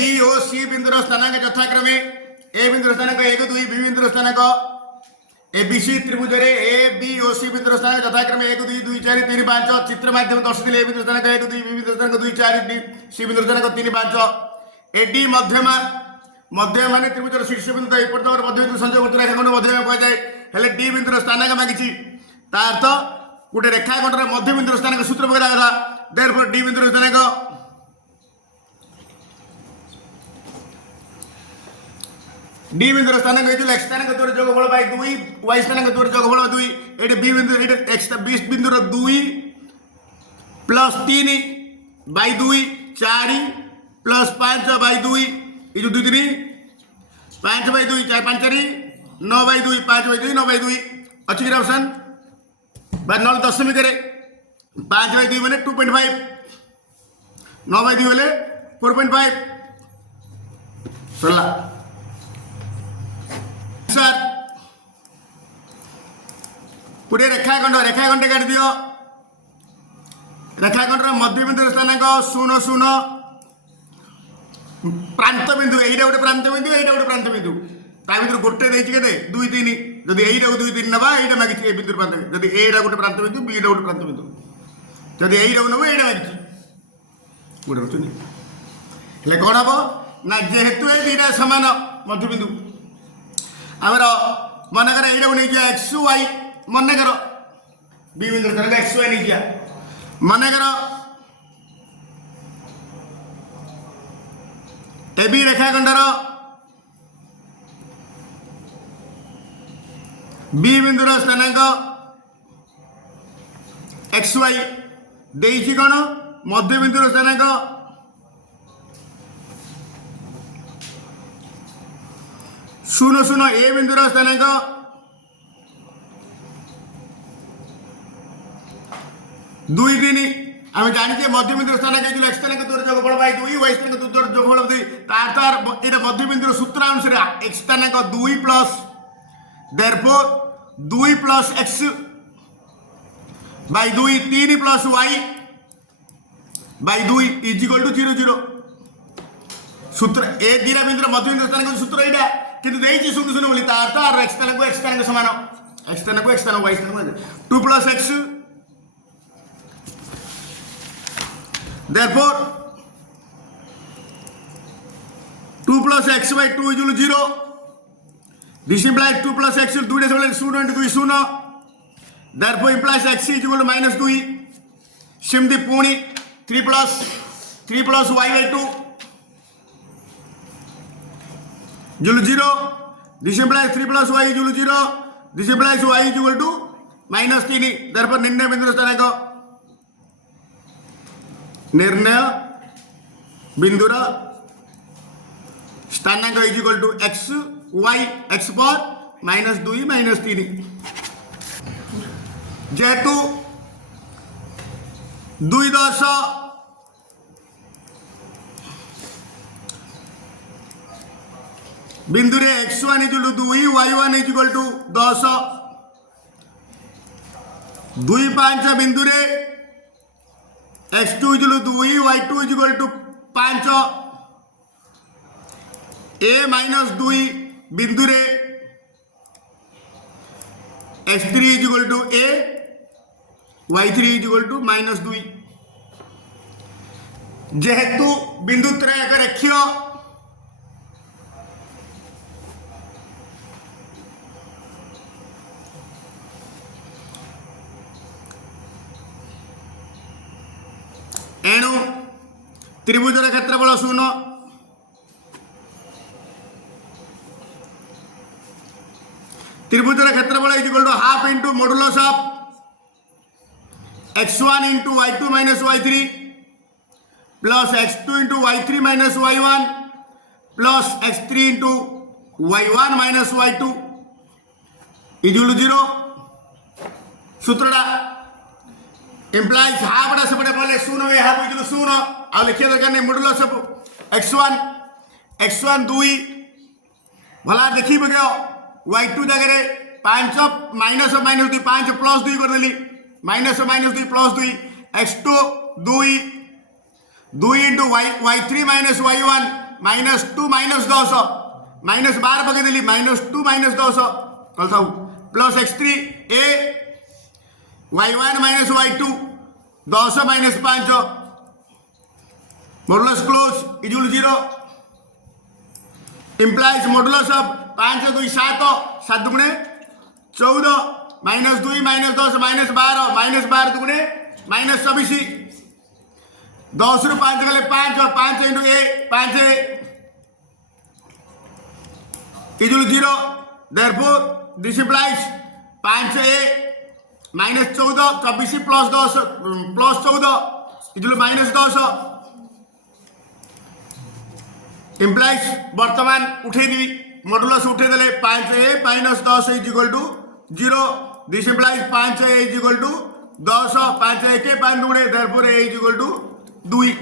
B O सी बिंदुर स्थानांक यथाक्रमे ए बिंदुर स्थानांक 1 2 B बिंदुर स्थानांक ABC त्रिभुज ए बी ओ सी बिंदुर स्थानांक यथाक्रमे 1 2 2 4 3 5 चित्र माध्यम दर्शाइले ए बिंदुर स्थानांक 1 2 बी बिंदुर स्थानांक 2 4 डी सी बिंदुर स्थानांक 3 5 एडी मध्यमा मध्य माने त्रिभुजर शीर्ष बिंदु एपर्तवर मध्य बिंदु संयोग करतो रेखाखंड मध्यमा कह जाए हेले डी बिंदुर स्थानांक मागिछि ता अर्थ गोटे रेखाखंडर मध्य बिंदुर स्थानांक सूत्र पकड़ा कथा देयरफॉर डी बिंदुर स्थानांक डी बिंदुर स्थानांक होइतिल x स्थानांक तोर जोगफल बाय 2 y स्थानांक तोर जोगफल 2 एटे बी बिंदु एटे x 20 बिंदुर 2 प्लस 3 बाय 2 4 प्लस 5 बाय 2 ये जो 2 3 5 बाय 2 4 5 4 9 बाय 2 5 बाय 2 9 बाय 2 अच्छी कि ऑप्शन बा 9 दशमिक रे 5 बाय 2 माने 2.5 9 बाय 2 बोले 4.5 सरला सर पूरे रेखाखंड काट दियो रेखाखंड मध्य बिंदु स्थानांक 0 0 प्रांत बिंदु एटा गोटे प्रांत बिंदु एटा गोटे प्रांत बिंदु ता भीतर गोटे देछि केते 2 3 जदि एटा 2 3 नबा एटा मागिछि ए बिंदु प्रांत जदि एटा गोटे प्रांत बिंदु बी एटा गोटे प्रांत बिंदु जदि एटा नबा एटा मागिछि गोटे रचुनी हेले कोन हबो ना जेहेतु ए दीटा समान मध्य बिंदु आमर मन कर ये नहीं जा एक्स वाई मन कर बी बिंदु स्थानांक एक्स वाई नहीं जा मन कर ए बी रेखाखंडर बी बिंदुर स्थानांक एक्स वाई देइछि कोन मध्य बिंदुर स्थानांक 0 0 ए बिंदुर स्थानांक 2 3 आम जानी मध्य बिंदु स्थानांक x स्थानांक तोर जोगफल बाय 2 y स्थानांक तोर जोगफल 2 तार एटा मध्य बिंदुर सूत्र अनुसार x स्थानांक 2 plus therefore 2 plus x by 2 3 plus y by 2 is equal to 0 0 सूत्र ए दीरा बिंदुर मध्य बिंदु स्थानांक सूत्र एटा किंतु देइछि 0 0 बोली तार तार x स्थानांक समान x स्थानांक y स्थानांक 2 plus x therefore 2 plus x by 2 is equal to 0 this implies 2 plus x is 2 0 into 2 is 0 therefore implies x is equal to minus 2 simdi puni 3 plus y by 2 equal to 0 this implies 3 plus y is equal to 0 this implies y is equal to minus 3 therefore निर्णय बिंदु स्थानांक निर्णय बिंदुर स्थानांक is equal to X Y X पर minus 2 minus 3 जेहेतु 2 10 बिंदु रे x1 is equal to 2 y1 is equal to 10 2 5 बिंदु रे x2 is equal to 2 y2 is equal to 5 a minus 2 बिंदु रे x3 is equal to a y3 is equal to minus 2 जेहेतु बिंदु त्रयक रेखीय एणु त्रिभुजर क्षेत्रफल 0 त्रिभुजर क्षेत्रफल is equal to half into modulus of x1 into y2 minus y3 plus x2 into y3 minus y1 plus x3 into y1 minus y2 is equal to 0 सूत्रटा implies half रा सेपटे बोले 0 ए हाफ इज 0 आ लिखिया दरकार ने modulus of x1 2 भला देखि बगयो y2 जगह 5 माइनस 2 5 प्लस 2 कर देली minus 2 plus 2 x2 2 into y3 minus y1 -2 -10 -12 पकईदेली -2 -10 कल था plus x3 a y1 -y2 10 -5 modulus close is 0 implies modulus of 5 2 7 7 दुगुणे 14 -2 -10 -12 -12 दुगुणे -24 10 रु 5 गले 5 5 × a 5 is 0 therefore this implies 5 a -14 24 plus 10 plus 14 is -10 implies वर्तमान उठेदेवी मॉडुलस उठेदेले 5a -10 is equal to 0 this implies 5a is equal to 10 5 1 5 दुगुणे therefore a is equal to 2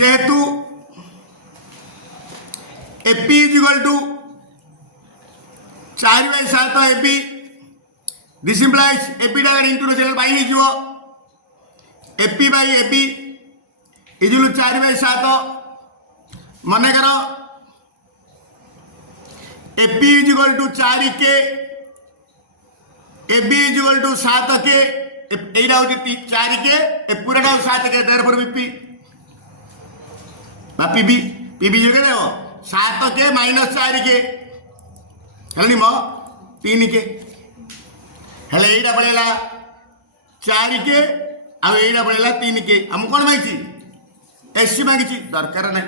जेहेतु AP is equal to 4/7 AP this implies AP direct into channel by हो AP by AP is equal 4/7 मन कर AP is equal to 4 के AB is equal to 7 के एटा होची 4 के पूराटा 7 के देयरफॉर बीपी बा पीबी पीबी जगह देव 7 के -4 के हेलनी मो 3 के हेले एटा पड़ेला 4 के आ एटा पड़ेला 3 के हम कोन माइची एससी मागिची दरकार नै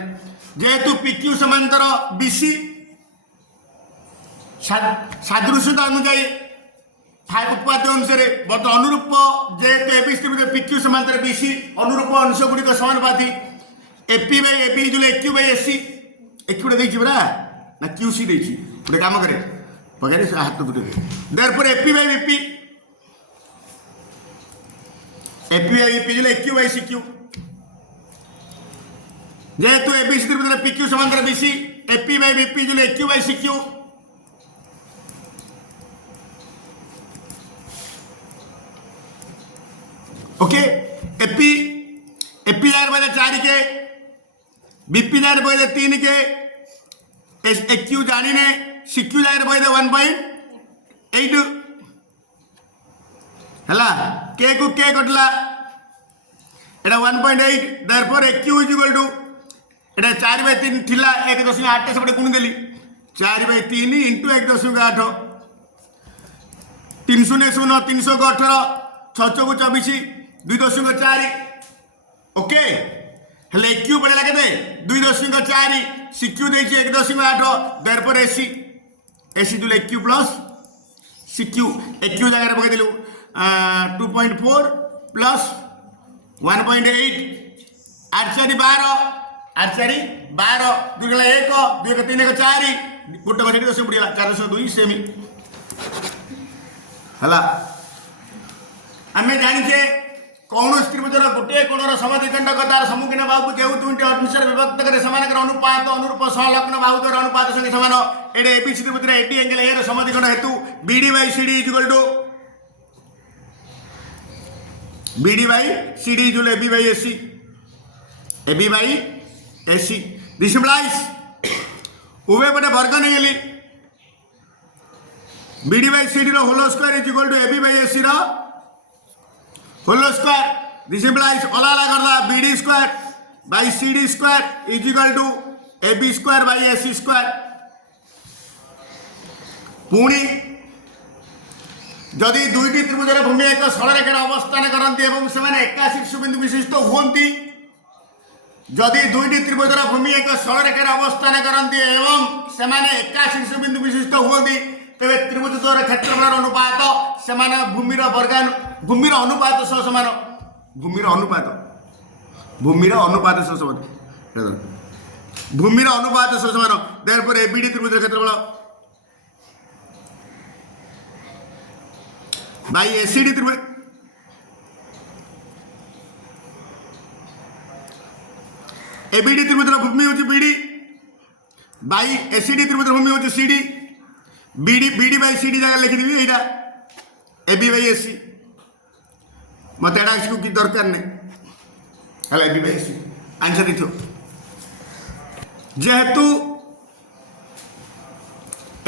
जेहेतु पीक्यू समांतर बीसी सादृश्यता अनुजाई उत्पाद्य अनुसार बर्त अनुरूप जेहेतु एपी पीक्यू समांतर बीसी अनुरूप अंश गुड़िक समानुपाती एपी बाई एपी जो एक्यू बाई एससी एक्यूटा देखी परा ना क्यूसी देखी गोटे काम करे पकड़े हाथ गुटे therefore AP by BP AP by BP जो एक्यू बाई सीक्यू जेहेतु एबीसी पीक्यू समांतर बीसी एपी बाई बीपी जो AQ by CQ okay AP AP दायर पहले 4 के बीपी दायर पहले 3 के एक्यू जानी ने सीक्यू दायर पहले 1.8 हला के को के कटला एटा 1.8 therefore AQ is equal to एटा 4/3 थिला 1.8 से गुणी देली 4/3 इंटू 1.8 300 0 318 6 24 2.4 ओके हेले एक्यू पड़ेगा केते 2.4 सीक्यू देछि 1.8 देयरफॉर एसी एसी जो एक्यू प्लस सीक्यू एक्यू जगह पकई देलु 2.4 प्लस 1.8 8 4 12 8 4 12 2 गला 1 2 3 1 4 गोटे गठी 10 पड़िला 402 सेमी हला आमे जानिछे कौन त्रिभुजर गोटे कोणर समद्विखंडक तार सम्मुखीन बाहु जो दुईटी अनुसार विभक्त करे समानकर अनुपात अनुरूप संलग्न बाहु द्वारा अनुपात संगे समान एडे एबीसी त्रिभुजर एडी एंगल ए समद्विखंड हेतु BD by CD is equal to BD by CD is AB by AC AB by AC this implies उभय पटे वर्ग नहीं गेली बीडी बाई सीडी रो whole square is equal to AB by AC रो whole square this implies अला करला BD square by CD square is equal to AB square by AC square पुणी जदि दुईटी त्रिभुजर भूमि एक सरलरेखार अवस्थान करती एवं से एका शीर्षबिंदु विशिष्ट होती जदि दुईटी त्रिभुजर भूमि एक सरलरेखार अवस्थान करती एवं से एका शीर्षबिंदु विशिष्ट होती तेरे त्रिभुज द्वारा क्षेत्रफल अनुपात से भूमिर वर्गानु भूमिर अनुपात सह समान भूमिर अनुपात सह समान भूमिर अनुपात सह समान देयरफॉर एबीडी त्रिभुजर क्षेत्रफल बाई एसीडी त्रिभुज एबीडी त्रिभुजर भूमि होची बीडी बाई एसीडी त्रिभुजर भूमि होची CD BD BD by CD जगह लिखिदेवी एटा एबी बाई एसी मत एटा कि दरकार नहीं हला एबी बाई एसी आंसर देखो जेहेतु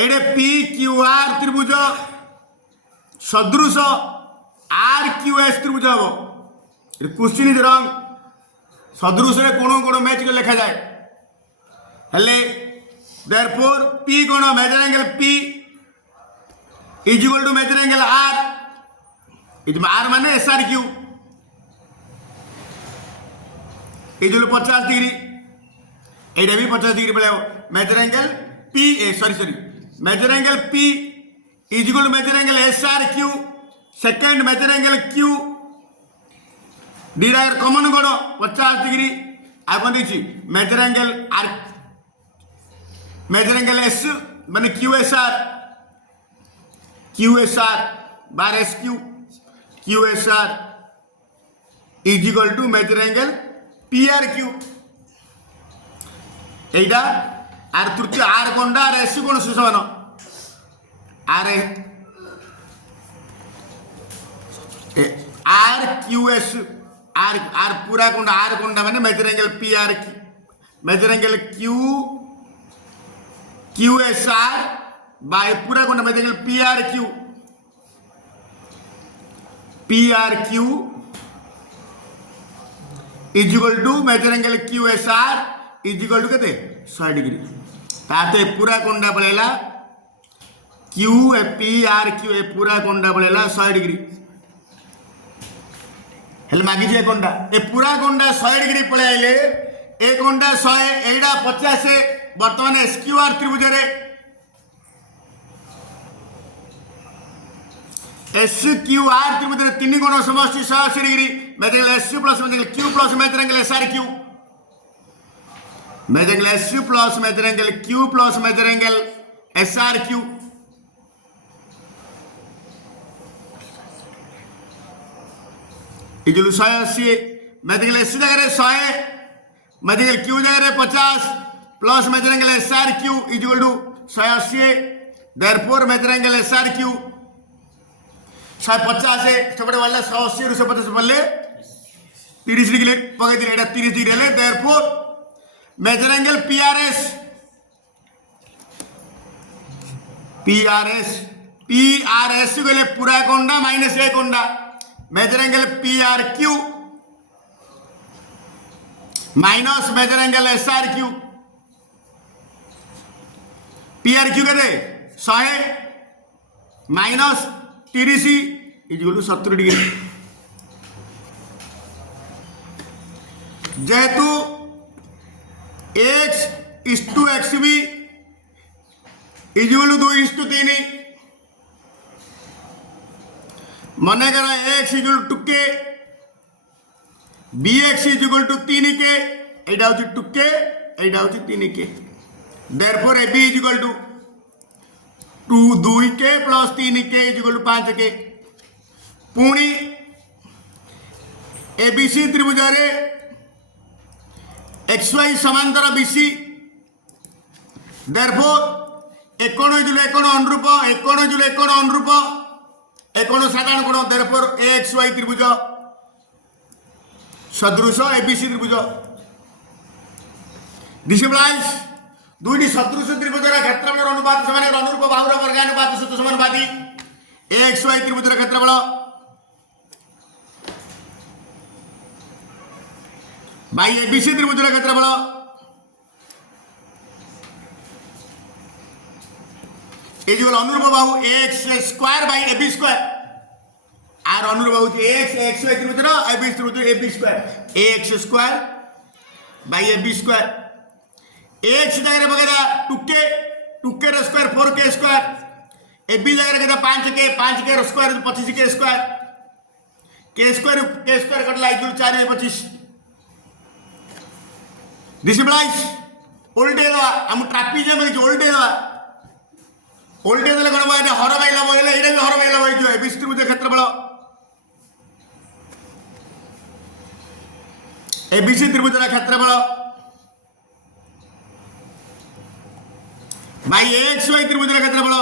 एडे पी क्यू आर त्रिभुज सदृश आर क्यू एस त्रिभुज हम क्वेश्चन इज रंग सदृश कोण कोण मैच को लिखा जाए हेले देयरफॉर पी कोण measure angle P is equal to major angle R is R माने S R Q is 50 degree एटा भी 50 डिग्री पड़े measure angle P A sorry measure angle P is equal to major angle S R Q second measure angle Q डीरा common कोण 50 degree आ कौन देखी measure angle R measure angle S माने Q S R बार S Q S R is equal to major angle P R Q एटा आर तृतीय आर कोणटा आर एस कोण समान आर आर क्यू एस आर आर पूरा कोणटा आर कोणटा माने measure angle P R measure angle Q S R by पूरा कोणटा measure angle P R Q is equal to major angle Q S R is equal to केते 100 degree ताते पूरा कोणटा पळेला Q A P R Q A पूरा कोणटा पळेला 100 degree हेले मागी जे कोणटा ए पूरा कोणटा 100 डिग्री पळे आइले ए कोणटा 100 एडा 50 वर्तमान एस क्यू आर त्रिभुज रे एस क्यू आर त्रिभुज रे तीन कोण समष्टि 180 degree measure angle S plus measure angle Q plus measure angle S R Q measure angle S plus measure angle Q plus measure angle S R Q इजलु 180 measure angle S जगह 100 measure angle Q जगह 50 plus measure angle S R Q equal to 180 therefore major angle S R Q 150 सेपटे वाला 180 रु 150 पड़े 30 degree पकड़ दिले 30 degree हेले देयरफॉर मेजर एंगल पीआरएस गले पूरा कोणटा माइनस ए कोणटा measure angle P R Q minus major angle S R Q P R Q के 100 माइनस 30 इज 70 डिग्री जेहेतु X is to x B is 2:3 मन कर X is to K B X is equal to 3 K एटा हूँ 2 के एटा हूँ 3 K therefore A B is equal to 2 K plus 3 के is equal to 5 के पुणी ABC त्रिभुज रे एक्स वाई समांतर बीसी देयरफॉर एकोण इज एकोण अनुरूप एकोण इज एकोण अनुरूप एकोण साधारण कोण देयरफॉर एक्स वाई त्रिभुज सदृश एबीसी त्रिभुज दिस इम्प्लाइज दुईटी सदृश त्रिभुज क्षेत्रफल अनुपात समान अनुरूप बाहुर वर्गानुपात सहित समानुपाती एक्स वाई त्रिभुज क्षेत्रफल बाई एबीसी त्रिभुज क्षेत्रफल इज अनुरूप बाहु x square by AB square आर अनुरूप बाहु एक्स वाई त्रिभुज एबी त्रिभुज AB square x square by AB square x जगह पकड़ा 2 के स्क्वायर 4 के स्क्वायर एबी जगह कहता 5 के स्क्वायर 25 के स्क्वायर कटला 4 25 दिस इम्प्लाइज ओल्टे हम ट्रापिजियम ओल्टे ओल्टे कौन हर माइल बोले ये भी हर माइल हो विस्तृत क्षेत्रफल एबीसी त्रिभुज क्षेत्रफल भाई एक्स वाई त्रिभुज क्षेत्रफल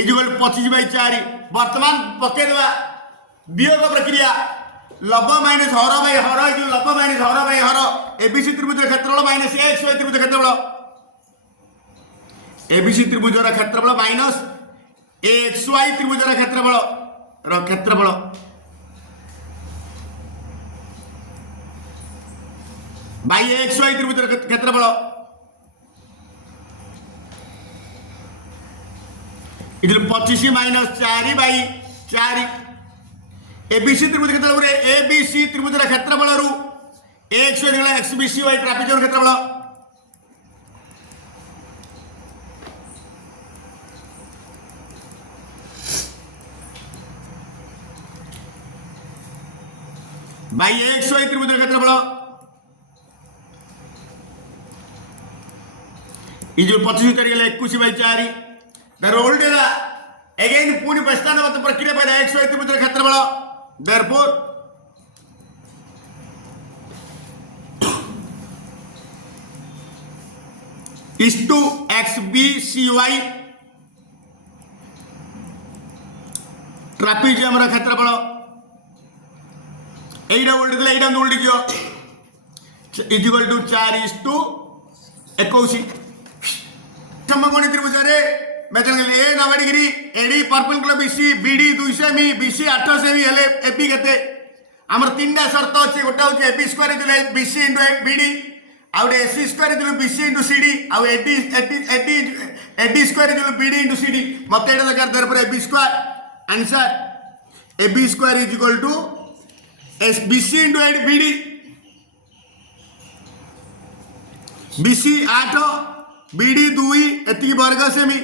इज 25/4 वर्तमान पकईदेवा वियोग प्रक्रिया लंब माइनस हर बाय हर जो लंब minus her by her ABC त्रिभुज क्षेत्रफल माइनस एक्स वाई त्रिभुज क्षेत्रफल एबीसी त्रिभुज क्षेत्रफल माइनस एक्स वाई त्रिभुज क्षेत्रफल बाई एक्स वाई त्रिभुज क्षेत्रफल इधर 25 माइनस 4 बाई 4 एबीसी त्रिभुज क्षेत्रफल एबीसी त्रिभुज क्षेत्रफल रु एक्स एक्सबीसी वाई ट्रापेजोन क्षेत्रफल बाई एक्स वाई त्रिभुज क्षेत्रफल जो 25 तारीख 21 बाई 4 रोल्ड अगेन पुणी प्रस्थानवत प्रक्रिया पर एक्स वाई त्रिभुज क्षेत्रफल therefore is to x B C y trapezium क्षेत्रफल एटा ओल्ड दिला एटा ओल्ड कियो is equal to 4 is to 21 समकोणी त्रिभुज रे measurement A 90 degree AD perpendicular BC BD 200 सेमी बीसी 800 सेमी हेले एबी केते हमर तीनटा शर्त अछि गोटा होछि एबी स्क्वायर दिले बीसी इनटू बीडी आउ एसी स्क्वायर दिले बीसी इनटू सीडी आउ एडी स्क्वायर दिले बीडी इनटू सीडी मते एटा दरकार therefore AB square answer AB square is equal to एस BC into AD BD BC 8 BD 2 एति वर्ग सेमी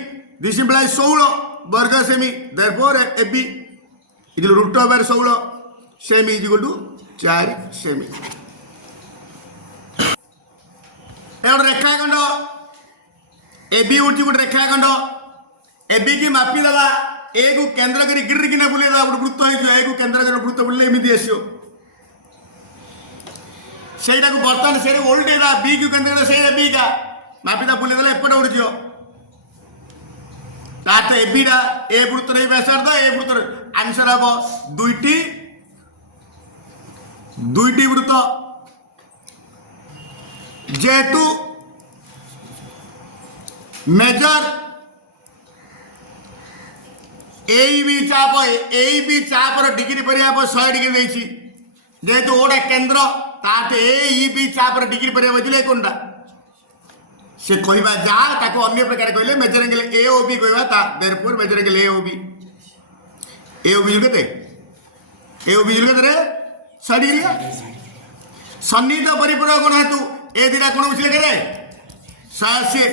दिस इंप्लाइज 16 वर्ग सेमी therefore AB is root over 16 सेमी इज इक्वल टू 4 सेमी एवं रेखाखंड एबी होची गोटे रेखाखंड एबी की मापी दबा ए को केंद्र करी गिर किना बुले दबा गोटे वृत्त हो ए को केंद्र करी वृत्त बुले एमिति आसियो सेटा को बर्तन से ओल्ड एदा बी को केंद्र करे सेटा बी का मापी दा बुले दला एपटे उड़ जियो ताते एबीडा ए वृत्त रे व्यासार्ध ए वृत्त आंसर हबो दुईटी वृत्त जेतु मेजर एबी चाप डिग्री परिया 100 डिग्री देछि जेतु ओडा केंद्र ताते एबी चाप डिग्री परिया बजिले कोनटा से कहवा जहाँ ताको अन्य प्रकार कहले major angle A O B कहवा ता therefore major angle A O B जो केते ए ओ बी जो केते रे 100 डिग्री सन्निहित परिपूरक कोण हेतु ए दिरा कोण बुझले केते 180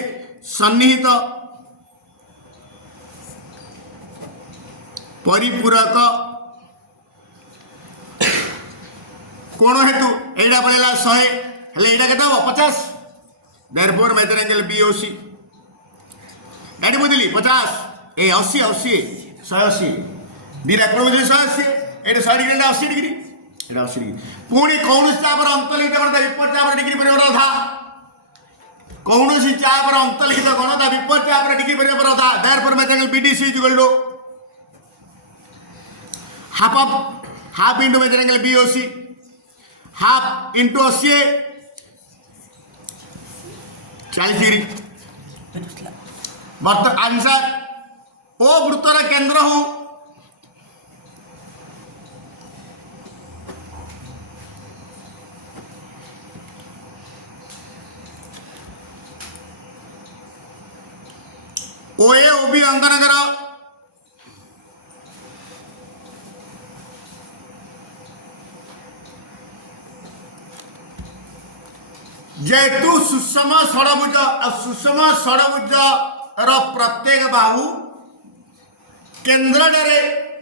सन्निहित परिपूरक कोण हेतु एडा पड़ेला 100 हेले एडा केते हो 50 देयरफॉर मेजर एंगल बीओसी एडी बुझली 50 ए 80 180 दिरा कोण बुझली 180 एडा 100 डिग्री एडा 80 डिग्री एडा 80 डिग्री पुणी कौन चापर अंतलिखित कोण विपरीत चापर डिग्री पर अधा कौन चापर अंतलिखित कोण ता विपरीत चापर डिग्री पर अधा therefore major angle BDC is equal to half into major angle BOC half into 80 40 degree बर्त आंसर ओ वृत्तर केंद्र हूँ ओ ए ओ बी अंकन कर जेतु सुषम षड़भुज प्रत्येक बाहु केंद्र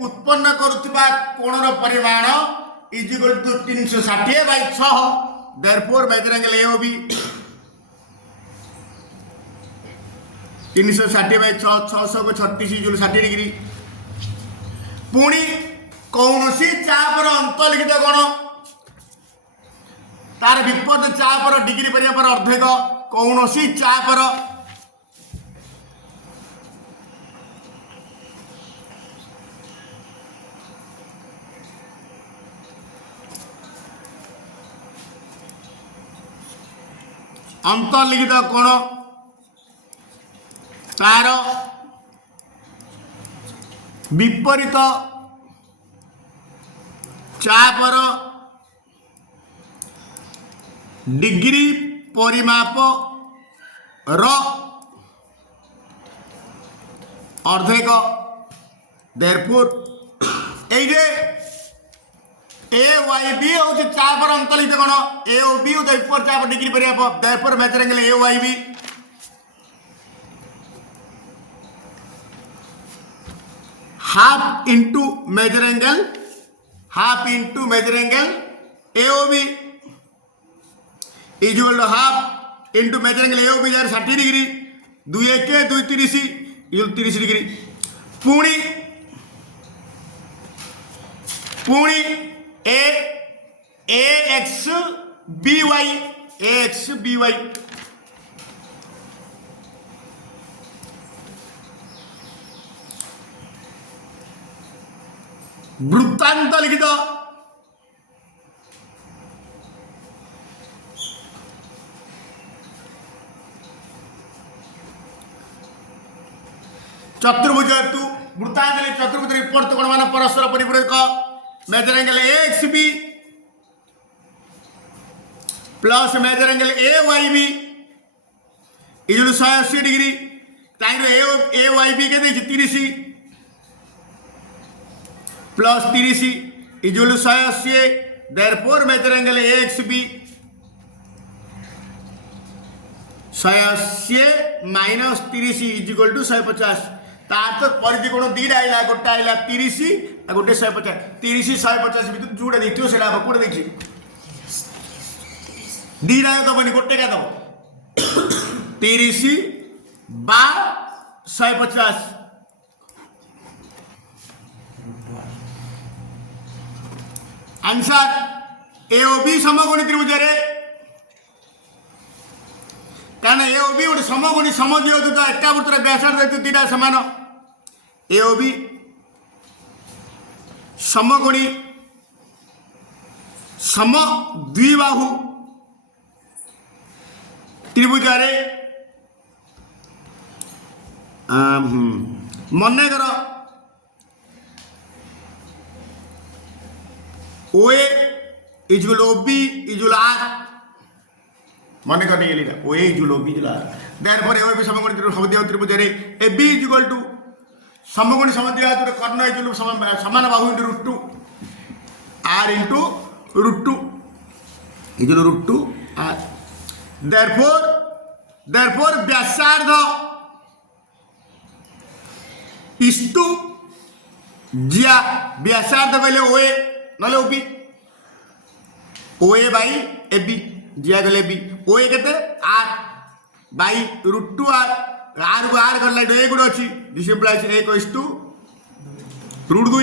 उत्पन्न करुवा कोणर परिमाण is equal to 360 by 6 therefore major angle A O B 360 by 6 600 को 36 जो 60 डिग्री पुणी कौन चापर अंतलिखित कोण तार विपरीत चापर डिग्री पर अर्धेक कौन चापर अंतर्लिखित कोण तार विपरीत चापर डिग्री परिमाप अर्धेक देयरफॉर ये ए वाई बी हूँ चापर अंतर्लिखित कोण ए ओ बी विपरीत चापर डिग्री परिमाप therefore measuring angle A Y B half into major angle AOB is equal to half into major angle AOB जार 60 डिग्री 2 1 2 30 इज 30 डिग्री पुणी AX BY वृत्तांत लिखित चतुर्भुज हेतु वृत्तांत चतुर्भुज विपरीत कोण मान परस्पर परिपूरक measure angle AXB plus measure angle AYB is 180 degree AYB के 30 plus 30 is 180 therefore major angle AXB 180 minus 30 is equal to 150 तार तो परिधि कोण दीटा आइला गोटे आइला 30 आ गोटे 150 30 150 भितर जोड़ा देखियो सेटा कोड देखि दीटा दबनी गोटे का दब 30 बा 150 आंसर AOB समकोणी त्रिभुज रे कारण AOB गोटे समकोणी समद्विबाहु तो एका वृत्तर व्यासार्ध हेतु दीटा समान AOB समकोणी समद्विबाहु त्रिभुज रे मन कर OA is equal OB is equal R मन करने के लिए OA is equal OB is equal R therefore AOB समकोणी समद्विबाहु त्रिभुज रे AB इज इक्वल टू समकोणी समद्विबाहु कर्ण इज इक्वल समान बाहु into √2 R into √2 is equal √2 R therefore व्यासार्ध इष्टु जिया व्यासार्ध कहले OA नले OB OA बाई AB जिया गले B OA केते R बाई √2 R R को R करला ए गुड अछि this implies A equals to √2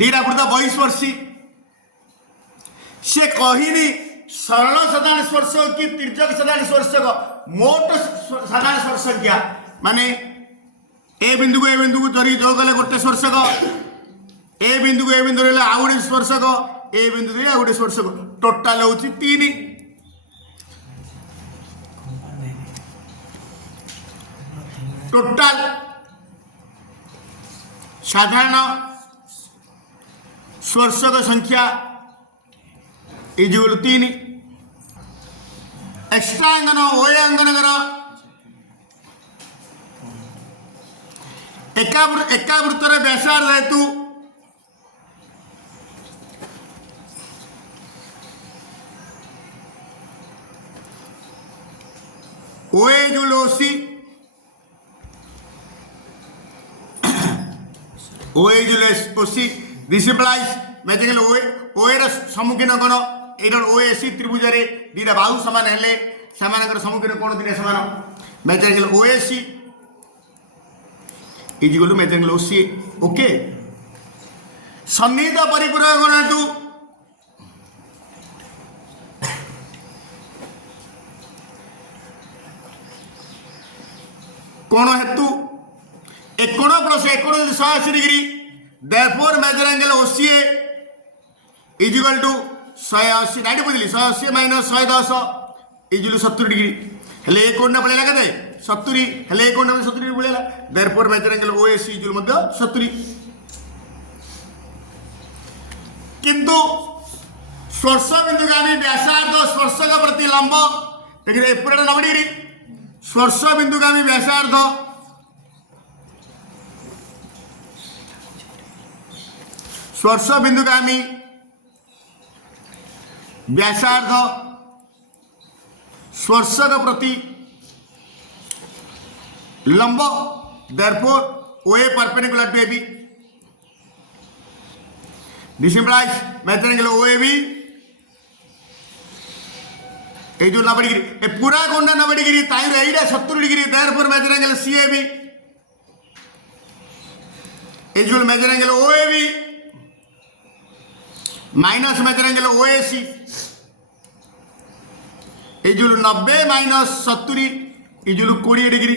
दीरा पुरता 22 वर्षी से कहिनी सरल साधारण स्पर्शक कि तिर्यक साधारण स्पर्शक मोट साधारण स्पर्शक क्या माने ए बिंदु को धरी जो गले गोटे स्पर्शक ए बिंदु रे आउ गोटे स्पर्शक ए बिंदु रे आउ गोटे स्पर्शक टोटाल होची 3 टोटाल साधारण स्पर्शक संख्या इज इक्वल 3 एक्स्ट्रा अंगन OA अंगन कर एका वृत्तर व्यासार्ध हेतु OA is equal OC OA is equal OC this implies major OA ର ସମ୍ମୁଖୀନ कोण एटा OAC त्रिभुज रे दीटा बाहु समान हेले समानकर सम्मुखीन कोण दिने समान major angle OAC is equal to major angle OCA okay सन्निहित परिपूरक कोण हेतु कोण हेतु एक कोण प्लस एक कोण 180 degree therefore major angle OCA is equal to 180 90 बुझली 180 माइनस 110 इज इक्वल 70 डिग्री हेले ए कोण पळेला का 70 हेले ए कोण 70 डिग्री पळेला therefore major angle OAC is equal मध्ये 70 किंतु स्पर्श बिंदुगामी व्यासार्ध स्पर्शक प्रति लंब देखिए एपटे 90 डिग्री स्पर्श बिंदुगामी व्यासार्ध स्पर्श बिंदुगामी व्यासार्ध स्पर्शक प्रति लंब therefore OA perpendicular to AB this implies major angle OAB ए जो 90 डिग्री ए पूरा कोण 90 डिग्री ताई एइडा 70 degree therefore major angle CAB ए जो major angle OAB minus major angle OAC ए जो 90 माइनस 70 ए जो 20 डिग्री